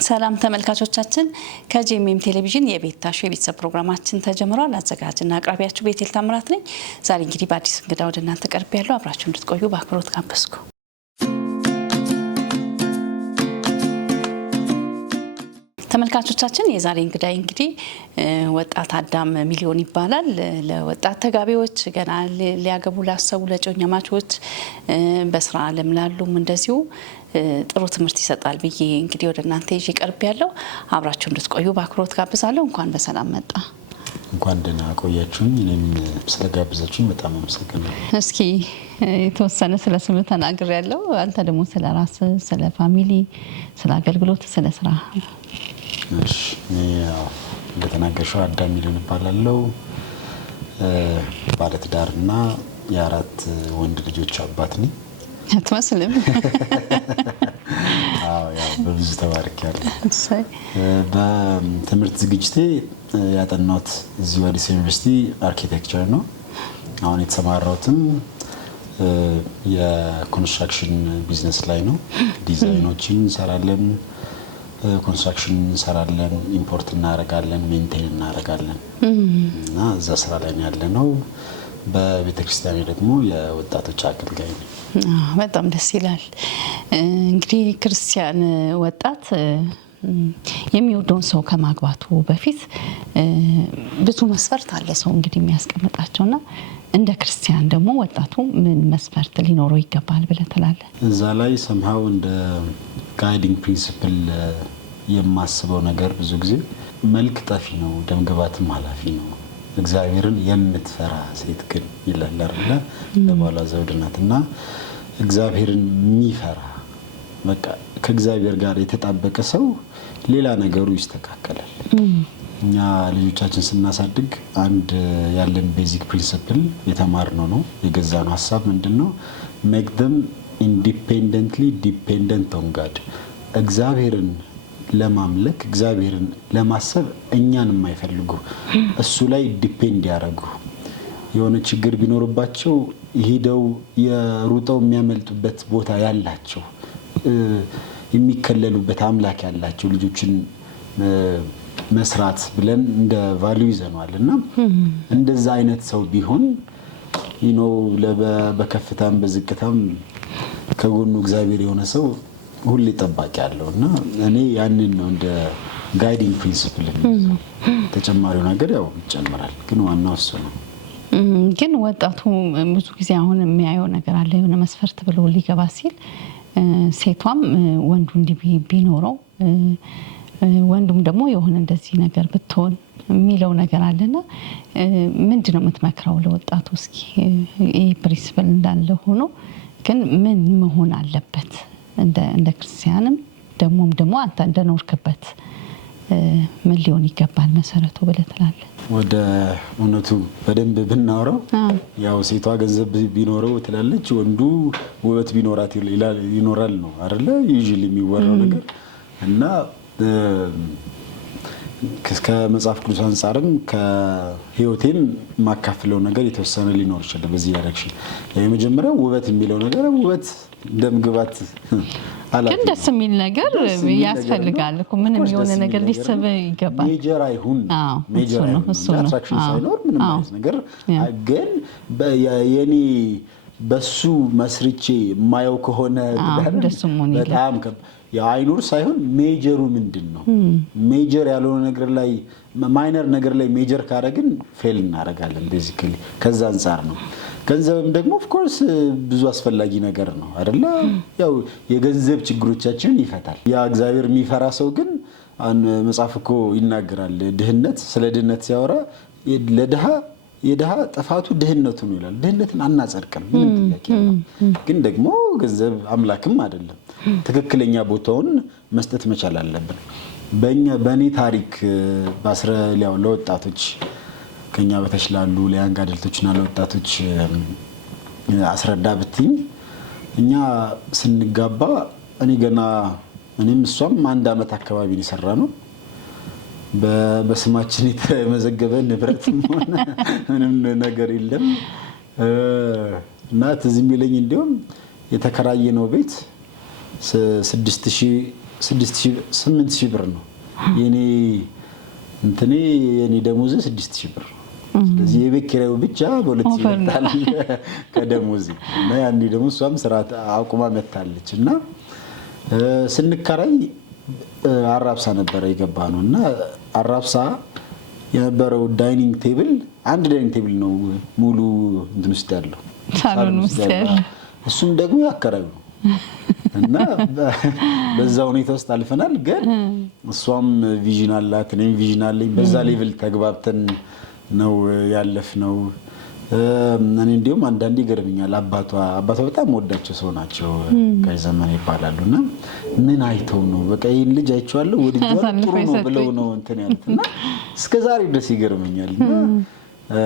ሰላም ተመልካቾቻችን ከጂኤምኤም ቴሌቪዥን የቤታሽ የቤተሰብ ፕሮግራማችን ተጀምሯል። አዘጋጅና አቅራቢያችሁ ቤቴል ታምራት ነኝ። ዛሬ እንግዲህ በአዲስ እንግዳ ወደ እናንተ ቀርብ ያለው አብራችሁ እንድትቆዩ በአክብሮት ጋበዝኩ። ተመልካቾቻችን የዛሬ እንግዳይ እንግዲህ ወጣት አዳም ሚሊዮን ይባላል። ለወጣት ተጋቢዎች ገና ሊያገቡ ላሰቡ ለጮኛማቾች በስራ ዓለም ላሉም እንደዚሁ ጥሩ ትምህርት ይሰጣል ብዬ እንግዲህ ወደ እናንተ ይዤ ቀርብ ያለው አብራችሁ እንድትቆዩ በአክብሮት ጋብዛለሁ። እንኳን በሰላም መጣ። እንኳን ደህና ቆያችሁኝ። እኔም ስለጋብዛችሁኝ በጣም አመሰግናለሁ። እስኪ የተወሰነ ስለ ስምህ ተናግር ያለው አንተ ደግሞ ስለ ራስ፣ ስለ ፋሚሊ፣ ስለ አገልግሎት፣ ስለ ስራ። እሺ ያው እንደተናገርሽው አዳም ሚሊዮን እባላለሁ። ባለትዳርና የአራት ወንድ ልጆች አባት ነኝ። አትመስልም። አዎ ያው በብዙ ተባርኬያለሁ። በትምህርት ዝግጅቴ ያጠናሁት እዚሁ አዲስ ዩኒቨርሲቲ አርኪቴክቸር ነው። አሁን የተሰማራሁትም የኮንስትራክሽን ቢዝነስ ላይ ነው። ዲዛይኖችን እንሰራለን፣ ኮንስትራክሽን እንሰራለን፣ ኢምፖርት እናደርጋለን፣ ሜንቴን እናደርጋለን እና እዛ ስራ ላይ ያለነው። በቤተክርስቲያኔ ደግሞ የወጣቶች አገልጋይ ነው። በጣም ደስ ይላል። እንግዲህ ክርስቲያን ወጣት የሚወደውን ሰው ከማግባቱ በፊት ብዙ መስፈርት አለ ሰው እንግዲህ የሚያስቀምጣቸውና እንደ ክርስቲያን ደግሞ ወጣቱ ምን መስፈርት ሊኖረው ይገባል ብለህ ትላለህ? እዛ ላይ ሰምሃው እንደ ጋይዲንግ ፕሪንሲፕል የማስበው ነገር ብዙ ጊዜ መልክ ጠፊ ነው፣ ደምግባትም ኃላፊ ነው፣ እግዚአብሔርን የምትፈራ ሴት ግን ይላል አይደል? ለባሏ ዘውድ ናትና እግዚአብሔርን የሚፈራ በቃ ከእግዚአብሔር ጋር የተጣበቀ ሰው ሌላ ነገሩ ይስተካከላል። እኛ ልጆቻችን ስናሳድግ አንድ ያለን ቤዚክ ፕሪንሲፕል የተማርነው ነው የገዛነው ሀሳብ ምንድነው? ሜክ them independently dependent on God። እግዚአብሔርን ለማምለክ እግዚአብሔርን ለማሰብ እኛን የማይፈልጉ እሱ ላይ ዲፔንድ ያደርጉ የሆነ ችግር ቢኖርባቸው ሄደው የሩጠው የሚያመልጡበት ቦታ ያላቸው የሚከለሉበት አምላክ ያላቸው ልጆችን መስራት ብለን እንደ ቫልዩ ይዘናል እና እንደዛ አይነት ሰው ቢሆን በከፍታም በዝቅታም ከጎኑ እግዚአብሔር የሆነ ሰው ሁሌ ጠባቂ ያለው እና እኔ ያንን ነው እንደ ጋይዲንግ ፕሪንሲፕል ነው። ተጨማሪው ነገር ያው ይጨምራል፣ ግን ዋናው እሱ ነው። ግን ወጣቱ ብዙ ጊዜ አሁን የሚያየው ነገር አለ። የሆነ መስፈርት ብሎ ሊገባ ሲል ሴቷም ወንዱ እንዲህ ቢኖረው ወንዱም ደግሞ የሆነ እንደዚህ ነገር ብትሆን የሚለው ነገር አለና ምንድነው የምትመክረው ለወጣቱ? እስኪ ይሄ ፕሪንሲፕል እንዳለ ሆኖ ግን ምን መሆን አለበት እንደ ክርስቲያንም ደግሞ አንተ እንደኖርክበት ምን ሊሆን ይገባል መሰረቱ ብለህ ትላለህ? ወደ እውነቱ በደንብ ብናወራው ያው ሴቷ ገንዘብ ቢኖረው ትላለች፣ ወንዱ ውበት ቢኖራት ይኖራል ነው አይደለ? ዩዥሊ የሚወራው ነገር እና ከመጽሐፍ ቅዱስ አንፃርም ከህይወቴም ማካፍለው ነገር የተወሰነ ሊኖር ይችላል በዚህ ዳይሬክሽን። የመጀመሪያው ውበት የሚለው ነገር ውበት እንደምግባት ግን ደስ የሚል ነገር ያስፈልጋል እኮ ምንም የሆነ ነገር ሊስብ ይገባል። ሜጀር አይሁን ሜጀር ነው አትራክሽን ሳይኖር ምንም አይነት ነገር ግን የኔ በሱ መስርቼ የማየው ከሆነ በጣም የአይኑር ሳይሆን ሜጀሩ ምንድነው? ሜጀር ያልሆነ ነገር ላይ ማይነር ነገር ላይ ሜጀር ካደረግን ፌል እናደርጋለን ቤዚካሊ። ከዛ አንፃር ነው። ገንዘብም ደግሞ ኦፍ ኮርስ ብዙ አስፈላጊ ነገር ነው አይደለ? ያው የገንዘብ ችግሮቻችንን ይፈታል። ያ እግዚአብሔር የሚፈራ ሰው ግን መጽሐፍ እኮ ይናገራል። ድህነት ስለ ድህነት ሲያወራ የድሃ ጥፋቱ ድህነቱ ነው ይላል። ድህነትን አናጸድቅም፣ ምንም ጥያቄ የለም። ግን ደግሞ ገንዘብ አምላክም አይደለም። ትክክለኛ ቦታውን መስጠት መቻል አለብን። በእኔ ታሪክ ለወጣቶች ከኛ በታች ላሉ ለያንግ አደልቶችና ለወጣቶች አስረዳ ብትኝ እኛ ስንጋባ እኔም እሷም 1 ዓመት አካባቢ ነው የሰራነው። በስማችን የተመዘገበ ንብረትም ሆነ ምንም ነገር የለም እና ትዝ የሚለኝ እንዲያውም የተከራየነው ቤት 6000 8,000 ብር ነው የኔ ደሞዝ 6,000 ብር። ስለዚህ የቤት ኪራዩ ብቻ በ2,000 ይመጣል ከደሞዝ እና ያኔ ደግሞ እሷም ስራ አቁማ መታለች እና ስንከራይ አራብሳ ነበር የገባ ነው እና አራብሳ የነበረው ዳይኒንግ ቴብል አንድ ዳይኒንግ ቴብል ነው ሙሉ እንትን ውስጥ ያለው ሳሎን ውስጥ ያለው እሱም ደግሞ ያከራዩ እና በዛ ሁኔታ ውስጥ አልፈናል። ግን እሷም ቪዥን አላት እኔም ቪዥን አለኝ። በዛ ሌቭል ተግባብተን ነው ያለፍነው። እኔ እንዲሁም አንዳንዴ ይገርምኛል አባቷ በጣም ወዳቸው ሰው ናቸው ከዘመን ይባላሉና ምን አይተው ነው በቃ ይሄን ልጅ አይቼዋለሁ ወድጄዋለሁ ጥሩ ነው ብለው ነው እንትን ያሉትና እስከዛሬ ድረስ ይገርመኛልና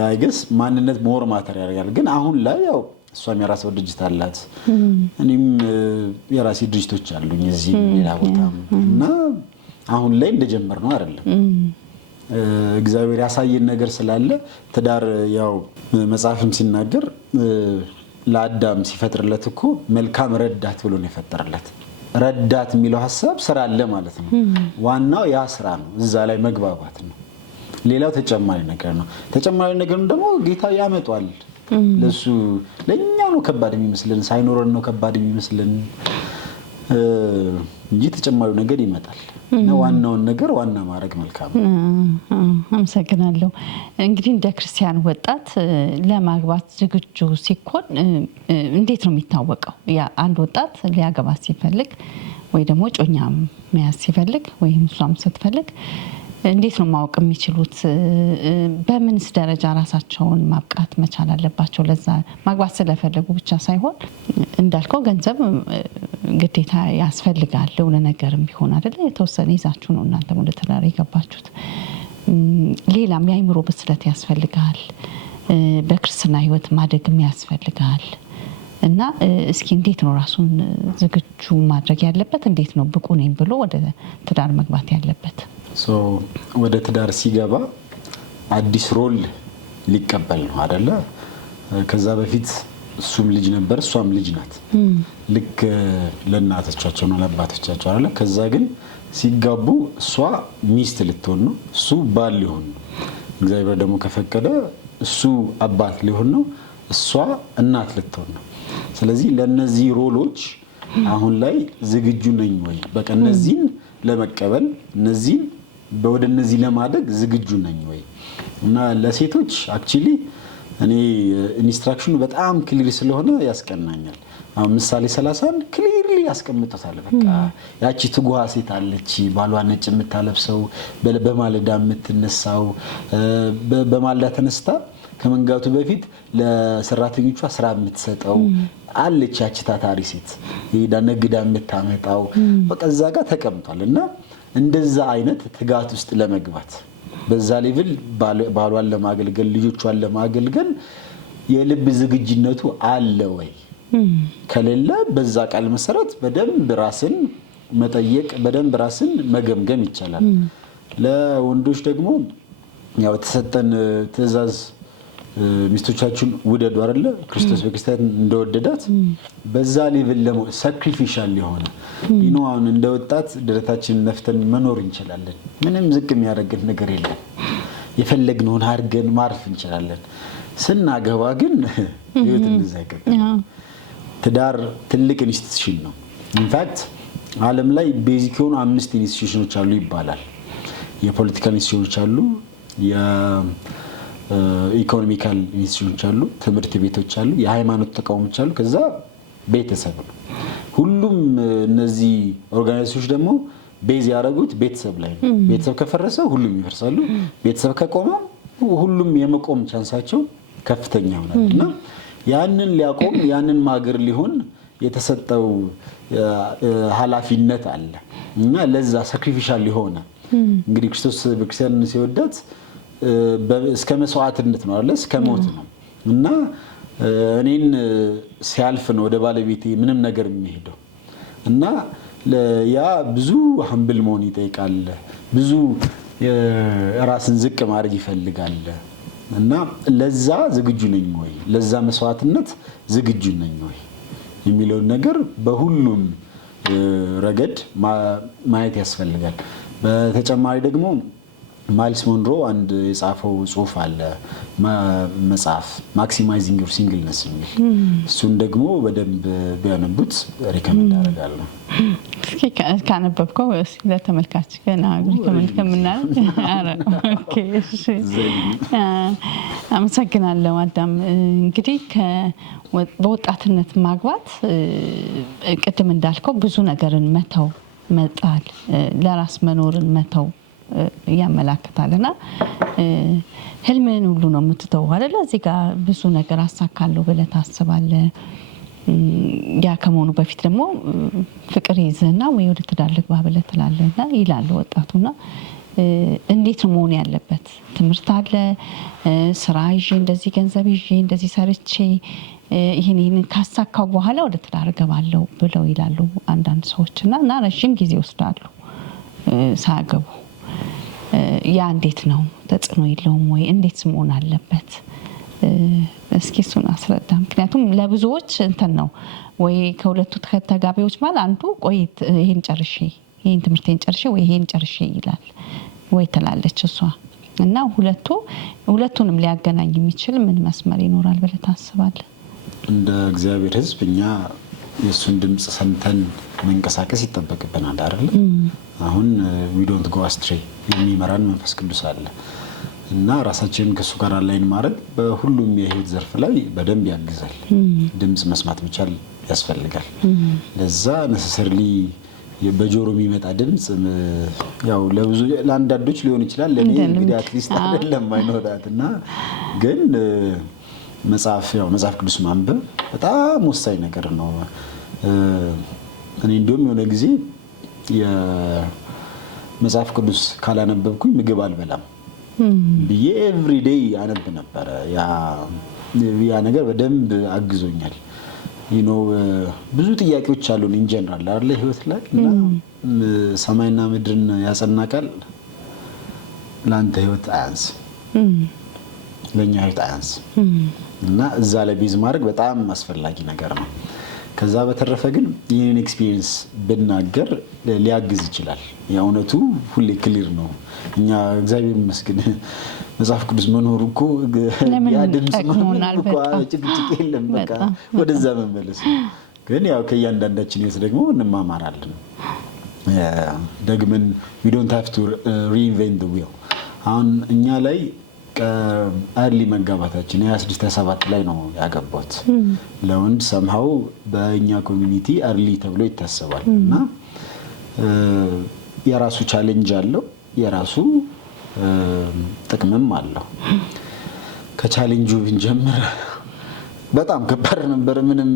አይ ገስ ማንነት ሞር ማተር ያደርጋል። ግን አሁን ላይ ያው እሷም የራሷ ድርጅት አላት እኔም የራሴ ድርጅቶች አሉኝ እዚህ ሌላ ቦታም እና አሁን ላይ እንደጀመር ነው አይደለም እግዚአብሔር ያሳየን ነገር ስላለ ትዳር ያው መጽሐፍም ሲናገር ለአዳም ሲፈጥርለት እኮ መልካም ረዳት ብሎ ነው የፈጠረለት። ረዳት የሚለው ሐሳብ ስራ አለ ማለት ነው። ዋናው ያ ስራ ነው፣ እዛ ላይ መግባባት ነው። ሌላው ተጨማሪ ነገር ነው። ተጨማሪ ነገር ደግሞ ጌታ ያመጣል። ለሱ ለኛ ነው ከባድ የሚመስልን ሳይኖረን ነው ከባድ የሚመስልን እንጂ ተጨማሪው ነገር ይመጣል። እና ዋናውን ነገር ዋና ማድረግ መልካም ነው። አመሰግናለሁ። እንግዲህ እንደ ክርስቲያን ወጣት ለማግባት ዝግጁ ሲኮን እንዴት ነው የሚታወቀው? ያ አንድ ወጣት ሊያገባ ሲፈልግ ወይ ደግሞ ጮኛ መያዝ ሲፈልግ ወይም እሷም ስትፈልግ እንዴት ነው ማወቅ የሚችሉት? በምንስ ደረጃ ራሳቸውን ማብቃት መቻል አለባቸው? ለዛ ማግባት ስለፈለጉ ብቻ ሳይሆን እንዳልከው ገንዘብ ግዴታ ያስፈልጋል። ለሆነ ነገርም ቢሆን አይደለ የተወሰነ ይዛችሁ ነው እናንተ ወደ ትዳር የገባችሁት። ሌላም የአይምሮ ብስለት ያስፈልጋል። በክርስትና ሕይወት ማደግም ያስፈልጋል። እና እስኪ እንዴት ነው ራሱን ዝግጁ ማድረግ ያለበት? እንዴት ነው ብቁ ነኝ ብሎ ወደ ትዳር መግባት ያለበት? ወደ ትዳር ሲገባ አዲስ ሮል ሊቀበል ነው አይደለ? ከዛ በፊት እሱም ልጅ ነበር እሷም ልጅ ናት። ልክ ለእናቶቻቸው ነው ለአባቶቻቸው አይደለ? ከዛ ግን ሲጋቡ እሷ ሚስት ልትሆን ነው፣ እሱ ባል ሊሆን ነው። እግዚአብሔር ደግሞ ከፈቀደ እሱ አባት ሊሆን ነው፣ እሷ እናት ልትሆን ነው። ስለዚህ ለነዚህ ሮሎች አሁን ላይ ዝግጁ ነኝ ወይ? በቃ እነዚህን ለመቀበል እነዚህን ወደ እነዚህ ለማደግ ዝግጁ ነኝ ወይ? እና ለሴቶች አክቹሊ እኔ ኢንስትራክሽኑ በጣም ክሊር ስለሆነ ያስቀናኛል። አሁን ምሳሌ 30 ክሊርሊ ያስቀምጡታል። በቃ ያቺ ትጉሃ ሴት አለች ባሏ ነጭ የምታለብሰው በማለዳ የምትነሳው በማለዳ ተነስታ ከመንጋቱ በፊት ለሰራተኞቿ ስራ የምትሰጠው አለች ያቺ ታታሪ ሴት ሄዳ ነግዳ የምታመጣው በቃ እዛ ጋር ተቀምጧል። እና እንደዛ አይነት ትጋት ውስጥ ለመግባት በዛ ሌቭል ባሏን ለማገልገል ልጆቿን ለማገልገል የልብ ዝግጅነቱ አለ ወይ? ከሌለ በዛ ቃል መሰረት በደንብ ራስን መጠየቅ በደንብ ራስን መገምገም ይቻላል። ለወንዶች ደግሞ ያው ተሰጠን ትዕዛዝ ሚስቶቻችሁን ውደዱ አይደለ? ክርስቶስ በክርስቲያን እንደወደዳት በዛ ሌቭል ሳክሪፊሻል የሆነ አሁን እንደወጣት ደረታችንን ነፍተን መኖር እንችላለን። ምንም ዝቅ የሚያደርገን ነገር የለም። የፈለግነውን አድርገን ማረፍ እንችላለን። ስናገባ ግን ህይወት እንደዛ አይቀጥልም። ትዳር ትልቅ ኢንስቲትዩሽን ነው። ኢንፋክት ዓለም ላይ ቤዚክ የሆኑ 5 ኢንስቲትዩሽኖች አሉ ይባላል። የፖለቲካል ኢንስቲትዩሽኖች አሉ፣ ኢኮኖሚካል ኢንስቲትዩሽኖች አሉ፣ ትምህርት ቤቶች አሉ፣ የሃይማኖት ተቋሞች አሉ፣ ከዛ ቤተሰብ ነው። ሁሉም እነዚህ ኦርጋናይዜሽኖች ደግሞ ቤዝ ያደረጉት ቤተሰብ ላይ ነው። ቤተሰብ ከፈረሰ ሁሉም ይፈርሳሉ። ቤተሰብ ከቆመ ሁሉም የመቆም ቻንሳቸው ከፍተኛ ይሆናል። እና ያንን ሊያቆም ያንን ማገር ሊሆን የተሰጠው ኃላፊነት አለ እና ለዛ ሳክሪፊሻል ሊሆነ እንግዲህ ክርስቶስ በክርስቲያን ሲወዳት እስከ መስዋዕትነት ነው አይደል? እስከ ሞት ነው። እና እኔን ሲያልፍ ነው ወደ ባለቤቴ ምንም ነገር የሚሄደው። እና ያ ብዙ ሀምብል መሆን ይጠይቃል። ብዙ ራስን ዝቅ ማድረግ ይፈልጋል። እና ለዛ ዝግጁ ነኝ ወይ? ለዛ መስዋዕትነት ዝግጁ ነኝ ወይ የሚለውን ነገር በሁሉም ረገድ ማየት ያስፈልጋል። በተጨማሪ ደግሞ ማይልስ ሞንሮ አንድ የጻፈው ጽሁፍ አለ መጽሐፍ ማክሲማይዚንግ ዩር ሲንግልነስ የሚል እሱን ደግሞ በደንብ ቢያነቡት ሪከመንድ አደርጋለሁ። እስኪ ካነበብከው ለተመልካች ገና ሪከመንድ ከምናደርግ አመሰግናለሁ አዳም። እንግዲህ በወጣትነት ማግባት ቅድም እንዳልከው ብዙ ነገርን መተው መጣል ለራስ መኖርን መተው ያመላክታልና ህልምን ሁሉ ነው የምትተው አይደል? እዚህ ጋር ብዙ ነገር አሳካለሁ ብለህ ታስባለህ። ያ ከመሆኑ በፊት ደግሞ ፍቅር ይዘና ወይ ወደ ትዳር ልግባ ብለህ ትላለህና ይላል ወጣቱና እንዴት ነው መሆን ያለበት? ትምህርት አለ፣ ስራ ይዤ እንደዚህ ገንዘብ ይዤ እንደዚህ ሰርቼ ይሄን ካሳካው በኋላ ወደ ትዳር እገባለሁ ብለው ይላሉ አንዳንድ ሰዎችና ረጅም ጊዜ ይወስዳሉ ሳያገቡ። ያ እንዴት ነው? ተጽዕኖ የለውም ወይ? እንዴት መሆን አለበት? እስኪ እሱን አስረዳ። ምክንያቱም ለብዙዎች እንትን ነው ወይ ከሁለቱ ተጋቢዎች ማለት አንዱ ቆይ ይሄን ጨርሼ ይሄን ትምህርቴን ጨርሼ ወይ ይሄን ጨርሼ ይላል ወይ ትላለች እሷ እና ሁለቱንም ሊያገናኝ የሚችል ምን መስመር ይኖራል ብለህ ታስባለህ? እንደ እግዚአብሔር ሕዝብ እኛ የእሱን ድምፅ ሰምተን መንቀሳቀስ ይጠበቅብናል አይደል? አሁን we don't go astray የሚመራን መንፈስ ቅዱስ አለ እና ራሳችንን ከሱ ጋር አላይን ማድረግ በሁሉም የህይወት ዘርፍ ላይ በደንብ ያግዛል። ድምፅ መስማት መቻል ያስፈልጋል። ለዛ necessarily በጆሮ የሚመጣ ድምፅ ያው ለብዙ ለአንዳንዶች ሊሆን ይችላል። ለኔ እንግዲህ አትሊስት አይደለም አይኖራትና ግን መጽሐፍ ቅዱስ ማንበብ በጣም ወሳኝ ነገር ነው። እኔ እንደውም የሆነ ጊዜ የመጽሐፍ ቅዱስ ካላነበብኩኝ ምግብ አልበላም ብዬ ኤቭሪ ዴይ አነብ ነበረ። ያ ነገር በደንብ አግዞኛል። ብዙ ጥያቄዎች አሉን ኢን ጀነራል አይደል ህይወት ላይ እና ሰማይና ምድርን ያጸና ቃል ለአንተ ህይወት አያንስ ለኛ ህይወት አያንስ እና እዛ ላይ ቤዝ ማድረግ በጣም አስፈላጊ ነገር ነው። ከዛ በተረፈ ግን ይህንን ኤክስፒሪየንስ ብናገር ሊያግዝ ይችላል። የእውነቱ ሁሌ ክሊር ነው። እኛ እግዚአብሔር ይመስገን መጽሐፍ ቅዱስ መኖሩ እኮ ያ ድምፅ መሆናል ጭቅጭቅ የለም። በቃ ወደዛ መመለስ ግን ያው ከእያንዳንዳችን ህይወት ደግሞ እንማማራለን። ደግመን we don't have to reinvent the wheel። አሁን እኛ ላይ አርሊ መጋባታችን 26 ላይ ነው ያገባሁት። ለወንድ somehow በእኛ ኮሚኒቲ አርሊ ተብሎ ይታሰባል እና የራሱ ቻሌንጅ አለው፣ የራሱ ጥቅምም አለው። ከቻሌንጁ ብንጀምር በጣም ከባድ ነበር። ምንም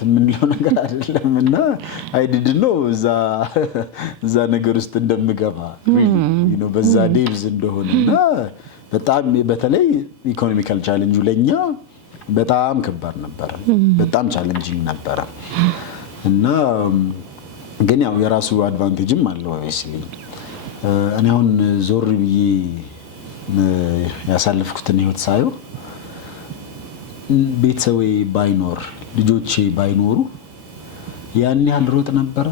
የምንለው ነገር አይደለም እና አይድድ ነው እዛ ነገር ውስጥ እንደምገባ በዛ ዴብዝ እንደሆነና በጣም በተለይ ኢኮኖሚካል ቻሌንጁ ለኛ በጣም ከባድ ነበር። በጣም ቻሌንጂንግ ነበር እና ግን ያው የራሱ አድቫንቴጅም አለው ኦብቪየስሊ። እኔ አሁን ዞር ብዬ ያሳለፍኩትን ህይወት ሳየው ቤተሰቤ ባይኖር ልጆቼ ባይኖሩ ያን ያህል ሮጥ ነበር፣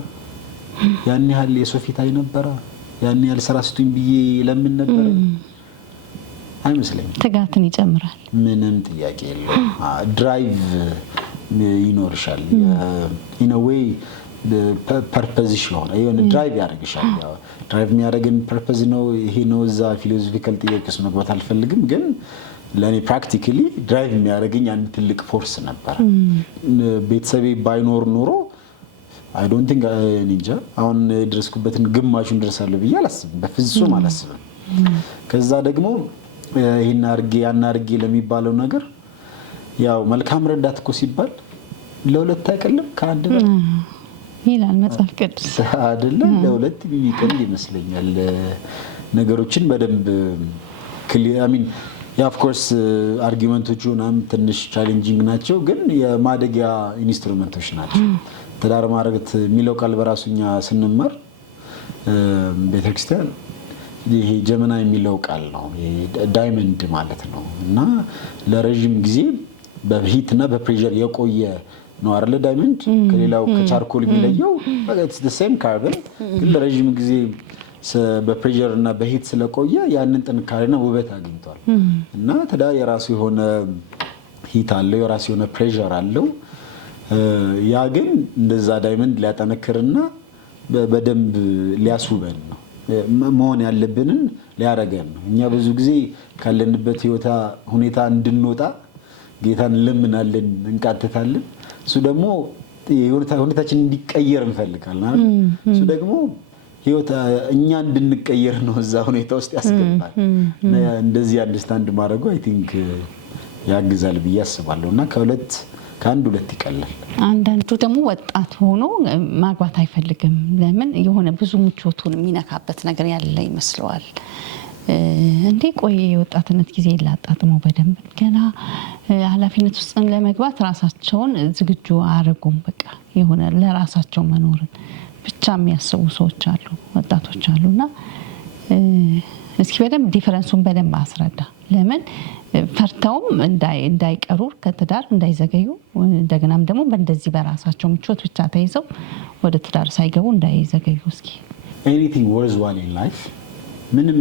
ያን ያህል የሶፊት አይ ነበር፣ ያን ያህል ስራ ስጡኝ ብዬ ለምን ነበር አይመስለኝም። ትጋትን ይጨምራል፣ ምንም ጥያቄ የለውም። ድራይቭ ይኖርሻል ኢን አ ዌይ ፐርፐዝሽ የሆነ ድራይቭ ያደርግሻል። ድራይቭ የሚያደርግን ፐርፐዝ ነው ይሄ ነው። እዛ ፊሎሶፊካል ጥያቄ ውስጥ መግባት አልፈልግም፣ ግን ለእኔ ፕራክቲካሊ ድራይቭ የሚያደርገኝ አንድ ትልቅ ፎርስ ነበር። ቤተሰቤ ባይኖር ኖሮ አይ ዶንት ቲንክ እንጃ አሁን ድረስኩበትን ግማሹን ድረሳለሁ ብዬ አላስብም፣ በፍጹም አላስብም። ከዛ ደግሞ ይሄን አርጌ ያን አርጌ ለሚባለው ነገር ያው መልካም ረዳት እኮ ሲባል ለሁለት አይቀልም ከአንድ ነው ይላል መጽሐፍ ቅዱስ አይደለ? ለሁለት የሚቀል ይመስለኛል። ነገሮችን በደንብ አይ ሚን ኦፍ ኮርስ አርጊመንቶቹ ምናምን ትንሽ ቻሌንጂንግ ናቸው፣ ግን የማደጊያ ኢንስትሩመንቶች ናቸው። ትዳር ማድረግ የሚለው ቃል በራሱኛ ስንማር ቤተክርስቲያን ይሄ ጀመና የሚለው ቃል ነው፣ ዳይመንድ ማለት ነው እና ለረጅም ጊዜ በሂትና በፕሬሸር የቆየ ነው አይደል? ዳይመንድ ከሌላው ከቻርኮል የሚለየው it's the same carbon ግን ለረጅም ጊዜ በፕሬሸር እና በሂት ስለቆየ ያንን ጥንካሬና ውበት አግኝቷል። እና ትዳር የራሱ የሆነ ሂት አለው፣ የራሱ የሆነ ፕሬሸር አለው። ያ ግን እንደዛ ዳይመንድ ሊያጠነክርና በደንብ ሊያስውበን ነው መሆን ያለብንን ሊያረገን ነው። እኛ ብዙ ጊዜ ካለንበት ሁኔታ እንድንወጣ ጌታን እንለምናለን፣ እንቃትታለን። እሱ ደግሞ ሁኔታችን እንዲቀየር እንፈልጋለን አይደል? እሱ ደግሞ እኛ እንድንቀየር ነው እዛ ሁኔታ ውስጥ ያስገባል። እንደዚህ አንደርስታንድ ማድረጉ አይ ቲንክ ያግዛል ብዬ አስባለሁ። እና ከአንድ ሁለት ይቀላል። አንዳንዱ ደግሞ ወጣት ሆኖ ማግባት አይፈልግም። ለምን? የሆነ ብዙ ምቾቱን የሚነካበት ነገር ያለ ይመስለዋል። እንዴ ቆይ የወጣትነት ጊዜ ላጣጥመው በደንብ ገና ኃላፊነት ውስጥ ለመግባት ራሳቸውን ዝግጁ አያደርጉም። በቃ የሆነ ለራሳቸው መኖርን ብቻ የሚያስቡ ሰዎች አሉ፣ ወጣቶች አሉና እስኪ በደንብ ዲፈረንሱን በደንብ አስረዳ። ለምን ፈርተውም እንዳይቀሩ ከትዳር እንዳይዘገዩ፣ እንደገናም ደግሞ በእንደዚህ በራሳቸው ምቾት ብቻ ተይዘው ወደ ትዳር ሳይገቡ እንዳይዘገዩ። እስኪ anything worthwhile in life ምንም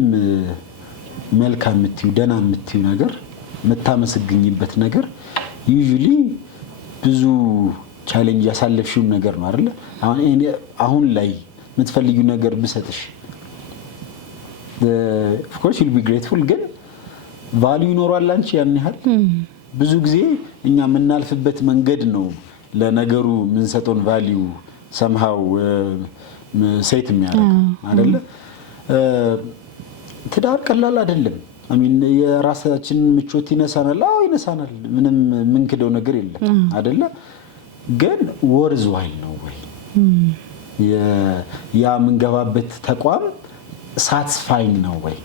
መልካም የምትዩ ደህና የምትዩ ነገር የምታመሰግኝበት ነገር usually ብዙ ቻሌንጅ ያሳለፍሽውን ነገር ነው አይደል? አሁን ላይ የምትፈልጊው ነገር ብሰጥሽ of course you'll be grateful ግን ቫልዩ ይኖራል አንቺ ያን ያህል። ብዙ ጊዜ እኛ የምናልፍበት መንገድ ነው ለነገሩ የምንሰጠውን ቫልዩ somehow ሴት የሚያደርገው አይደለ? ትዳር ቀላል አይደለም። የራሳችን ምቾት ይነሳናል። አዎ ይነሳናል። ምንም የምንክደው ነገር የለም አይደለ? ግን ወርዝዋይል ነው ወይ ያ የምንገባበት ተቋም ሳትስፋይንግ ነው ወይ?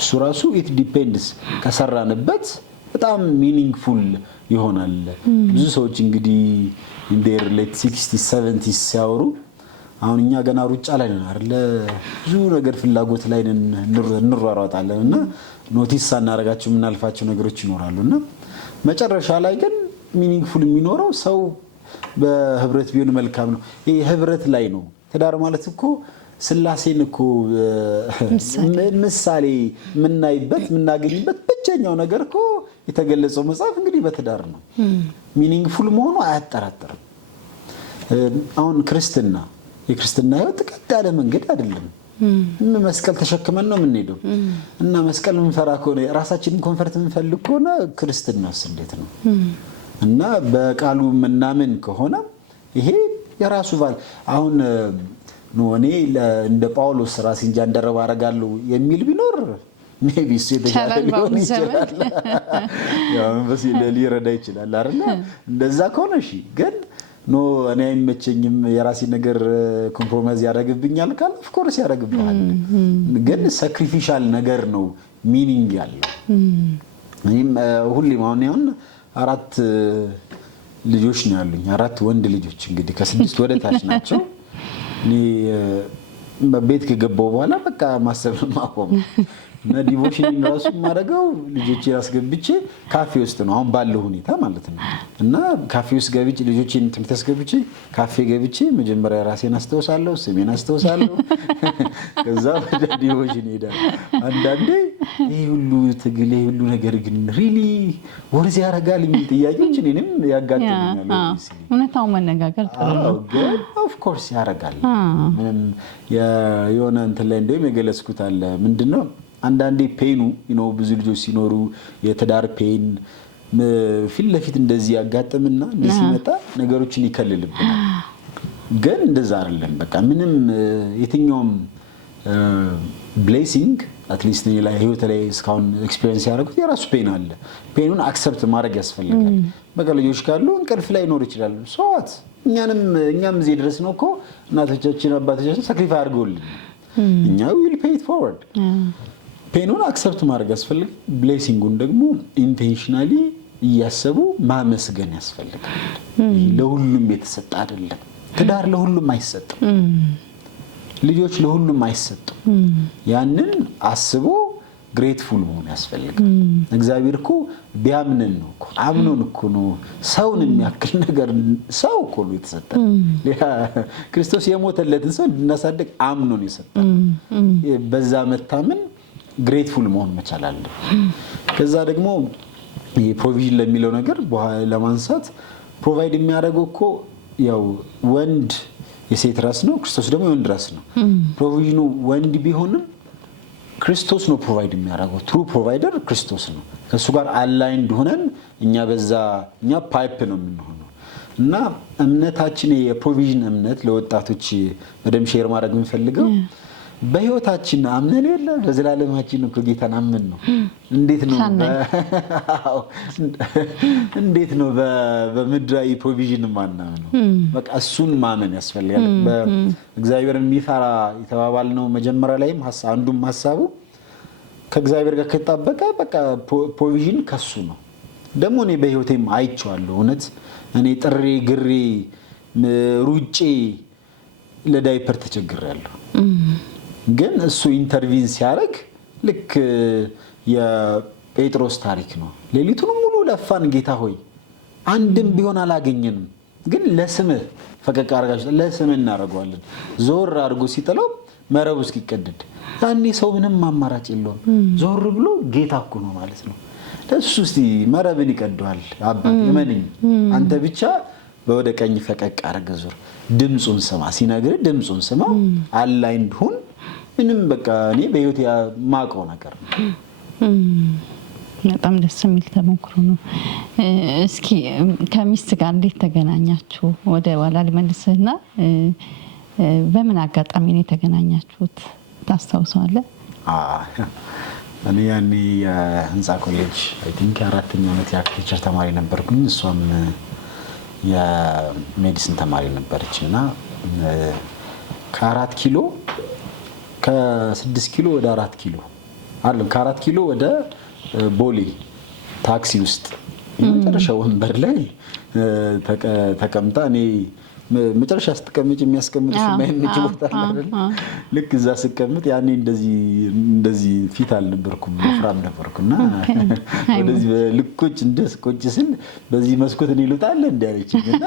እሱ ራሱ ኢት ዲፔንድስ ከሰራንበት በጣም ሚኒንግፉል ይሆናል። ብዙ ሰዎች እንግዲህ in their late 60s 70s ሲያወሩ አሁን እኛ ገና ሩጫ ላይ ነን አይደል? ብዙ ነገር ፍላጎት ላይ እንሯሯጣለን እና ኖቲስ ሳናረጋቸው የምናልፋቸው ነገሮች ይኖራሉና መጨረሻ ላይ ግን ሚኒንግፉል የሚኖረው ሰው በህብረት ቢሆን መልካም ነው። ይሄ ህብረት ላይ ነው። ትዳር ማለት እኮ ስላሴን እኮ ምሳሌ የምናይበት የምናገኝበት ብቸኛው ነገር እኮ የተገለጸው መጽሐፍ እንግዲህ በትዳር ነው። ሚኒንግፉል መሆኑ አያጠራጥርም። አሁን የክርስትና ህይወት ቀጥ ያለ መንገድ አይደለም። መስቀል ተሸክመን ነው የምንሄደው እና መስቀል የምንፈራ ከሆነ ራሳችንን ኮንፈርት የምንፈልግ ከሆነ ክርስትናስ እንዴት ነው? እና በቃሉ የምናምን ከሆነ ይሄ የራሱ አሁን እኔ እንደ ጳውሎስ ራሴን ጃንደረባ አደርጋለሁ የሚል ቢኖር ሜቢ እሱ የተሻለ ሊሆን ይችላል። ያው መንፈስ ሊረዳ ይችላል አይደል? እንደዛ ከሆነ እሺ። ግን እኔ አይመቸኝም የራሴ ነገር ኮምፕሮማይዝ ያደርግብኛል ካለ ኦፍ ኮርስ ያደርግብሃል። ግን ሳክሪፊሻል ነገር ነው ሚኒንግ ያለው። እኔም ሁሌም አሁን 4 ልጆች ነው ያሉኝ፣ 4 ወንድ ልጆች እንግዲህ ከ6 ወደ ታች ናቸው። እኔ ቤት ከገባው በኋላ በቃ ማሰብ ማቆም እና ዲቮሽን ራሱ ማድረገው ልጆቼን አስገብቼ ካፌ ውስጥ ነው አሁን ባለው ሁኔታ ማለት ነው። እና ካፌ ውስጥ ገብቼ ልጆቼን ትምህርት አስገብቼ ካፌ ገብቼ መጀመሪያ ራሴን አስተውሳለሁ፣ ስሜን አስተውሳለሁ፣ ከዛ ወደ ዲቮሽን ሄዳለሁ። አንዳንዴ ይሄ ሁሉ ትግል ይሄ ሁሉ ነገር ግን ሪሊ ወርዝ ያደርጋል የሚል ጥያቄዎች እኔንም ያጋጥሙኛል። እውነታው መነጋገር ጥሩ ነው። ግን ኦፍ ኮርስ ያደርጋል። ምንም የሆነ እንትን ላይ እንደውም የገለጽኩት አለ ምንድነው አንዳንዴ ፔኑ ብዙ ልጆች ሲኖሩ የትዳር ፔን ፊት ለፊት እንደዚህ ያጋጥምና እንደዚህ ሲመጣ ነገሮችን ይከልልብናል። ግን እንደዛ አይደለም። በቃ ምንም የትኛውም ብሌሲንግ አትሊስት እኔ ላይ ህይወት ላይ እስካሁን ኤክስፒሪየንስ ያደረኩት የራሱ ፔን አለ። ፔኑን አክሰፕት ማድረግ ያስፈልጋል። በቃ ልጆች ካሉ እንቅልፍ ላይ ይኖር ይችላል። ሶዋት እኛም እዚህ ድረስ ነው እኮ እናቶቻችን አባቶቻችን ሳክሪፋይ አድርገውልን እኛ ዊል ፔይ ኢት ፎርወርድ። ፔኑን አክሰፕት ማድረግ ያስፈልጋል። ብሌሲንጉን ደግሞ ኢንቴንሽናሊ እያሰቡ ማመስገን ያስፈልጋል። ለሁሉም የተሰጠ አይደለም። ትዳር ለሁሉም አይሰጥም። ልጆች ለሁሉም አይሰጡም። ያንን አስቦ ግሬትፉል መሆን ያስፈልጋል። እግዚአብሔር እኮ ቢያምነን ነው እኮ አምኖን እኮ ነው ሰውን የሚያክል ነገር ሰው እኮ ነው የተሰጠን። ክርስቶስ የሞተለትን ሰው እንድናሳድግ አምኖን የሰጠን። በዛ መታመን ግሬትፉል መሆን መቻል አለብን። ከዛ ደግሞ የፕሮቪዥን ለሚለው ነገር ለማንሳት ፕሮቫይድ የሚያደርገው እኮ ያው ወንድ የሴት ራስ ነው፣ ክርስቶስ ደግሞ የወንድ ራስ ነው። ፕሮቪዥኑ ወንድ ቢሆንም ክርስቶስ ነው ፕሮቫይድ የሚያደርገው። ትሩ ፕሮቫይደር ክርስቶስ ነው። ከሱ ጋር አላይንድ ሆነን እኛ ፓይፕ ነው የምንሆነው እና እምነታችን የፕሮቪዥን እምነት ለወጣቶች በደም ሼር ማድረግ የምንፈልገው በህይወታችን አምነን የለ በዘላለማችን እኮ ጌታን አመን ነው። እንዴት ነው በምድራዊ ፕሮቪዥን ማናምን ነው? በቃ እሱን ማመን ያስፈልጋል። በእግዚአብሔርን የሚፈራ የተባባል ነው መጀመሪያ ላይም አንዱም ሐሳቡ ከእግዚአብሔር ጋር ከተጣበቀ በቃ ፕሮቪዥን ከሱ ነው። ደግሞ እኔ በህይወቴም አይቼዋለሁ። እውነት እኔ ጥሬ ግሬ ሩጬ ለዳይፐር ተቸግሬያለሁ። ግን እሱ ኢንተርቪን ሲያደርግ ልክ የጴጥሮስ ታሪክ ነው። ሌሊቱን ሙሉ ለፋን፣ ጌታ ሆይ አንድም ቢሆን አላገኘንም፣ ግን ለስምህ ፈቀቅ አድርጋችሁ ለስምህ እናደርገዋለን። ዞር አድርጎ ሲጥለው መረቡ እስኪቀደድ ያኔ ሰው ምንም አማራጭ የለውም። ዞር ብሎ ጌታ እኮ ነው ማለት ነው። ለሱ እስቲ መረብን ይቀደዋል። አባት እመነኝ፣ አንተ ብቻ ወደ ቀኝ ፈቀቅ አድርገህ ዞር፣ ድምፁን ስማ፣ ሲነግርህ ድምፁን ስማ፣ አላይንድ ሁን። ምንም በቃ እኔ በህይወት የማውቀው ነገር ነው። በጣም ደስ የሚል ተሞክሮ ነው። እስኪ ከሚስት ጋር እንዴት ተገናኛችሁ? ወደ ኋላ ልመልስህና በምን አጋጣሚ ነው የተገናኛችሁት? ታስታውሰዋለህ? እኔ ያኔ የህንፃ ኮሌጅ አይ ቲንክ 4ኛ ዓመት የአርኪቴክቸር ተማሪ ነበርኩኝ። እሷም የሜዲሲን ተማሪ ነበረች እና ከ4 ኪሎ ከ6 ኪሎ ወደ 4 ኪሎ አይደለም ከ4 ኪሎ ወደ ቦሌ ታክሲ ውስጥ የመጨረሻ ወንበር ላይ ተቀምጣ እኔ መጨረሻ ስትቀመጭ የሚያስቀምጥሽ የማይመች ቦታ አይደል? ልክ እዛ ስቀምጥ ያኔ እንደዚህ ፊት አልነበርኩም፣ ወፍራም ነበርኩና ወደዚህ ልኮች እንደስቆጭ ስል በዚህ መስኮት እኔ ልውጣለ እንዲያለችኝና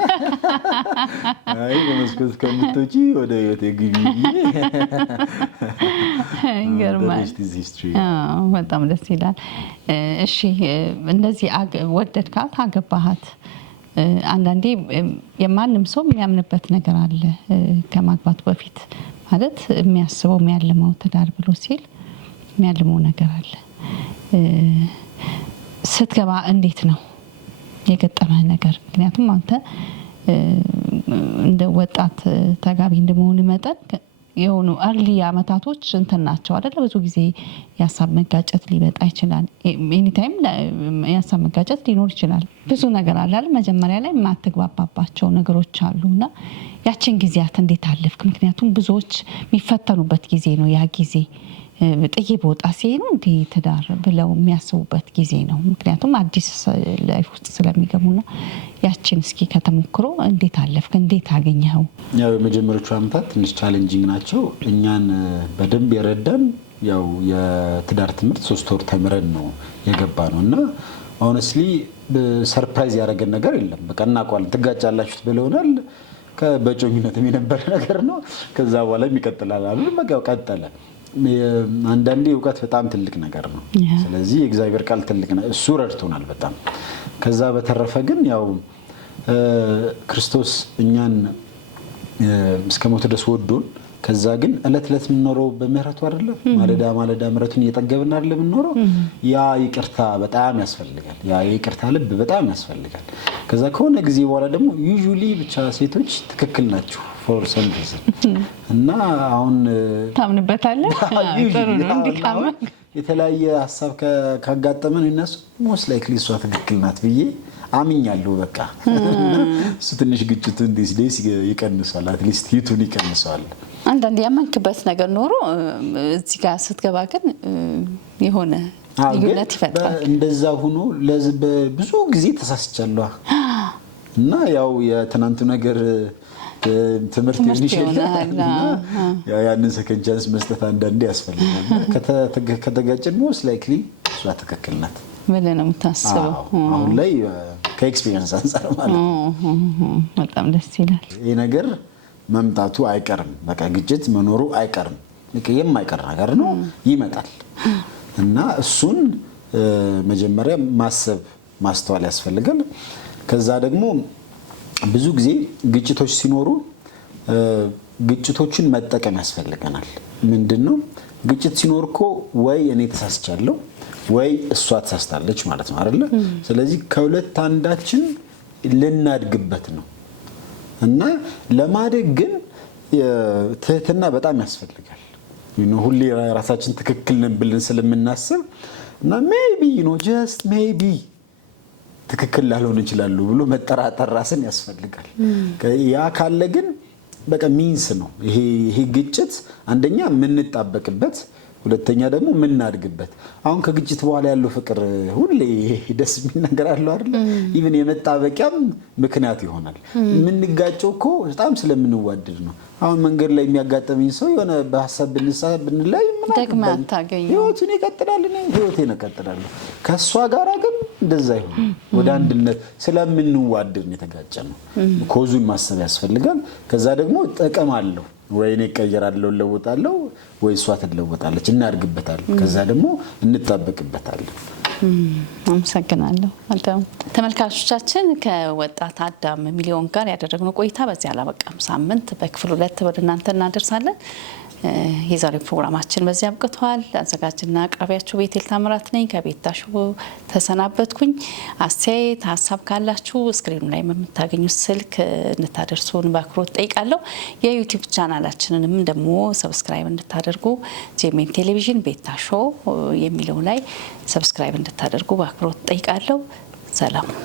አይ በመስኮት ከምትወጪ ወደ ህይወቴ ግቢ። ይገርማል። በጣም ደስ ይላል። እሺ እንደዚህ ወደድካት፣ አገባሃት። አንዳንዴ የማንም ሰው የሚያምንበት ነገር አለ ከማግባት በፊት ማለት የሚያስበው የሚያልመው ትዳር ብሎ ሲል የሚያልመው ነገር አለ። ስትገባ እንዴት ነው የገጠመህ ነገር? ምክንያቱም አንተ እንደ ወጣት ተጋቢ እንደመሆን መጠን የሆኑ አርሊ አመታቶች እንትን ናቸው አይደለ? ብዙ ጊዜ የሀሳብ መጋጨት ሊመጣ ይችላል። ኤኒታይም የሀሳብ መጋጨት ሊኖር ይችላል። ብዙ ነገር አለ አይደል? መጀመሪያ ላይ የማትግባባባቸው ነገሮች አሉና ያችን ጊዜያት እንዴት አለፍክ? ምክንያቱም ብዙዎች የሚፈተኑበት ጊዜ ነው ያ ጊዜ። ጥዬ በወጣ ሲሄዱ እንዴ ትዳር ብለው የሚያስቡበት ጊዜ ነው። ምክንያቱም አዲስ ላይፍ ውስጥ ስለሚገቡና ያችን እስኪ ከተሞክሮ እንዴት አለፍክ? እንዴት አገኘኸው? ያው የመጀመሪያዎቹ አመታት ትንሽ ቻሌንጂንግ ናቸው። እኛን በደንብ የረዳን ያው የትዳር ትምህርት 3 ወር ተምረን ነው የገባ ነው እና ሆነስትሊ ሰርፕራይዝ ያደረገን ነገር የለም። በቃ እናውቀዋለን፣ ትጋጫላችሁት ብለውናል። በጮኝነትም የነበረ ነገር ነው። ከዛ በኋላ ይቀጥላል አሉ። በቃ ቀጠለ። አንዳንዴ እውቀት በጣም ትልቅ ነገር ነው። ስለዚህ የእግዚአብሔር ቃል ትልቅ ነው፣ እሱ ረድቶናል በጣም። ከዛ በተረፈ ግን ያው ክርስቶስ እኛን እስከ ሞት ድረስ ወዶን፣ ከዛ ግን እለት እለት የምንኖረው በምህረቱ አይደለም። ማለዳ ማለዳ ምህረቱን እየጠገብን አይደለም የምንኖረው። ያ ይቅርታ በጣም ያስፈልጋል። ያ ይቅርታ ልብ በጣም ያስፈልጋል። ከዛ ከሆነ ጊዜ በኋላ ደግሞ ዩዥሊ ብቻ ሴቶች ትክክል ናቸው ፎር ሰም ሪዝን እና አሁን ታምንበታለህ። ጥሩ ነው እንዲካመን የተለያየ ሀሳብ ካጋጠመን እነሱ ሞስት ላይክሊ እሷ ትክክል ናት ብዬ አምኛለሁ። በቃ እሱ ትንሽ ግጭቱን ዲስ ይቀንሳል፣ አትሊስት ሂቱን ይቀንሳል። አንዳንዴ ያመንክበት ነገር ኖሮ እዚህ ጋር ስትገባ ግን የሆነ ልዩነት ይፈጥራል። እንደዛ ሆኖ ብዙ ጊዜ ተሳስቻለሁ እና ያው የትናንቱ ነገር ትምህርት ይሆናል። ያንን ሰከንድ ቻንስ መስጠት አንዳንዴ ያስፈልጋል። ከተጋጨን ሞስት ላይክሊ እሷ ትክክል ናት ብለህ ነው የምታስበው? አሁን ላይ ከኤክስፒሪየንስ አንፃር ማለት ነው። በጣም ደስ ይላል። ይህ ነገር መምጣቱ አይቀርም፣ በቃ ግጭት መኖሩ አይቀርም። የማይቀር ነገር ነው፣ ይመጣል እና እሱን መጀመሪያ ማሰብ ማስተዋል ያስፈልጋል። ከዛ ደግሞ ብዙ ጊዜ ግጭቶች ሲኖሩ ግጭቶችን መጠቀም ያስፈልገናል። ምንድነው ግጭት ሲኖር እኮ ወይ እኔ ተሳስቻለሁ ወይ እሷ ተሳስታለች ማለት ነው አይደለ? ስለዚህ ከሁለት አንዳችን ልናድግበት ነው እና ለማደግ ግን ትህትና በጣም ያስፈልጋል። ሁሌ ራሳችን ትክክል ነን ብለን ስለምናስብ እና ሜቢ ጀስት ሜቢ ትክክል ላልሆን ይችላሉ ብሎ መጠራጠር ራስን ያስፈልጋል። ያ ካለ ግን በቃ ሚንስ ነው ይሄ ግጭት አንደኛ የምንጣበቅበት፣ ሁለተኛ ደግሞ የምናድግበት። አሁን ከግጭት በኋላ ያለው ፍቅር ሁሌ ደስ የሚል ነገር አለው አይደል? ኢቭን የመጣበቂያም ምክንያት ይሆናል። የምንጋጨው እኮ በጣም ስለምንዋደድ ነው። አሁን መንገድ ላይ የሚያጋጠመኝ ሰው የሆነ በሀሳብ ብንላይ ደግማ ታገኝ ህይወቱን ይቀጥላል፣ ህይወቴን እቀጥላለሁ። ከእሷ ጋር ግን እንደዛ ይሆን ወደ አንድነት ስለምንዋደድ ነው የተጋጨ ነው። ኮዙን ማሰብ ያስፈልጋል። ከዛ ደግሞ ጥቅም አለው ወይ እኔ እቀየራለሁ እለወጣለሁ ወይ እሷ ትለወጣለች፣ እናድግበታለን። ከዛ ደግሞ እንጣበቅበታለን። አመሰግናለሁ። ተመልካቾቻችን ከወጣት አዳም ሚሊዮን ጋር ያደረግነው ቆይታ በዚህ አላበቃም። ሳምንት በክፍል 2 ወደ እናንተ እናደርሳለን። የዛሬው ፕሮግራማችን በዚህ አብቅቷል። አዘጋጅና አቅራቢያችሁ ቤቴል ታምራት ነኝ። ከቤታሽ ተሰናበትኩኝ። አስተያየት ሀሳብ ካላችሁ ስክሪኑ ላይ የምታገኙት ስልክ እንድታደርሱን በአክብሮት ጠይቃለሁ። የዩቲዩብ ቻናላችንንም ደግሞ ሰብስክራይብ እንድታደርጉ ጄሜን ቴሌቪዥን ቤታሾ የሚለው ላይ ሰብስክራይብ እንድታደርጉ በአክብሮት ጠይቃለሁ። ሰላም ነው።